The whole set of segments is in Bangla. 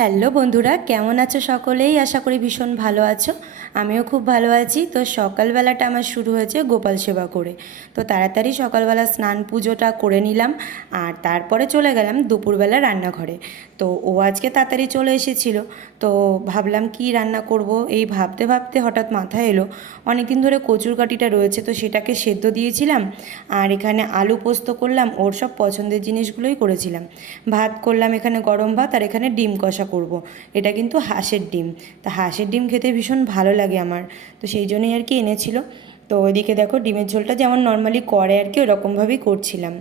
হ্যালো বন্ধুরা, কেমন আছো সকলেই? আশা করি ভীষণ ভালো আছো। আমিও খুব ভালো আছি। তো সকালবেলাটা আমার শুরু হয়েছে গোপাল সেবা করে। তো তাড়াতাড়ি সকালবেলা স্নান পুজোটা করে নিলাম আর তারপরে চলে গেলাম দুপুরবেলা রান্নাঘরে। তো ও আজকে তাড়াতাড়ি চলে এসেছিল। তো ভাবলাম কি রান্না করব? এই ভাবতে ভাবতে হঠাৎ মাথায় এলো। অনেক দিন ধরে কচুর কাটিটা রয়েছে, তো সেটাকে সেদ্ধ দিয়েছিলাম আর এখানে আলু পোস্ত করলাম। ওর সব পছন্দের জিনিসগুলোই করেছিলাম। ভাত করলাম এখানে গরম ভাত আর এখানে ডিম কষা করব। এটা কিন্তু হাঁসের ডিম। তা হাঁসের ডিম খেতে ভীষণ ভালো লাগে আমার। তো সেই জন্যই আর কি এনেছিল। তো ওইদিকে দেখো ডিমের ঝোলটা যেমন নর্মালি করে আর কি, ওরকমভাবেই করছিলাম।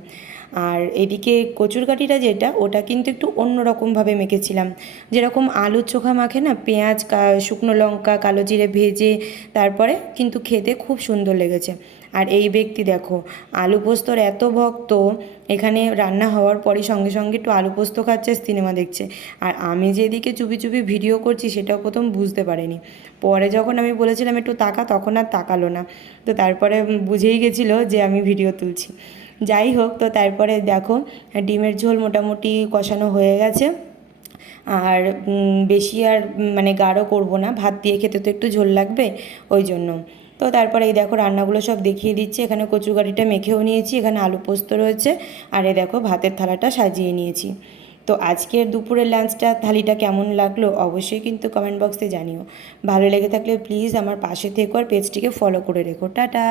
আর এদিকে কচুর কাঠিটা যেটা, ওটা কিন্তু একটু অন্যরকমভাবে মেখেছিলাম। যেরকম আলুর চোখা মাখে না, পেঁয়াজ শুকনো লঙ্কা, কালো জিরে ভেজে, তারপরে কিন্তু খেতে খুব সুন্দর লেগেছে। আর এই ব্যক্তি দেখো, আলু পোস্তর এত ভক্ত, এখানে রান্না হওয়ার পরই সঙ্গে সঙ্গে একটু আলু পোস্ত খাচ্ছে, সিনেমা দেখছে। আর আমি যেদিকে চুপি চুপি ভিডিও করছি সেটাও প্রথম বুঝতে পারেনি। পরে যখন আমি বলেছিলাম একটু তাকা, তখন আর তাকালো না। তো তারপরে বুঝেই গেছিল যে আমি ভিডিও তুলছি। যাই হোক, তো তারপরে দেখো, ডিমের ঝোল মোটামুটি কষানো হয়ে গেছে। আর বেশি আর মানে গাঢ় করব না। ভাত দিয়ে খেতে তো একটু ঝোল লাগবে, ওই জন্য। তো তারপরে এই দেখো রান্নাগুলো সব দেখিয়ে দিচ্ছি। এখানে কচু গাড়িটা মেখেও নিয়েছি, এখানে আলু পোস্ত রয়েছে আর এই দেখো ভাতের থালাটা সাজিয়ে নিয়েছি। তো আজকের দুপুরের লাঞ্চটা, থালিটা কেমন লাগল অবশ্যই কিন্তু কমেন্ট বক্সে জানিও। ভালো লেগে থাকলে প্লিজ আমার পাশে থেকো আর পেজটিকে ফলো করে রেখো। টাটা!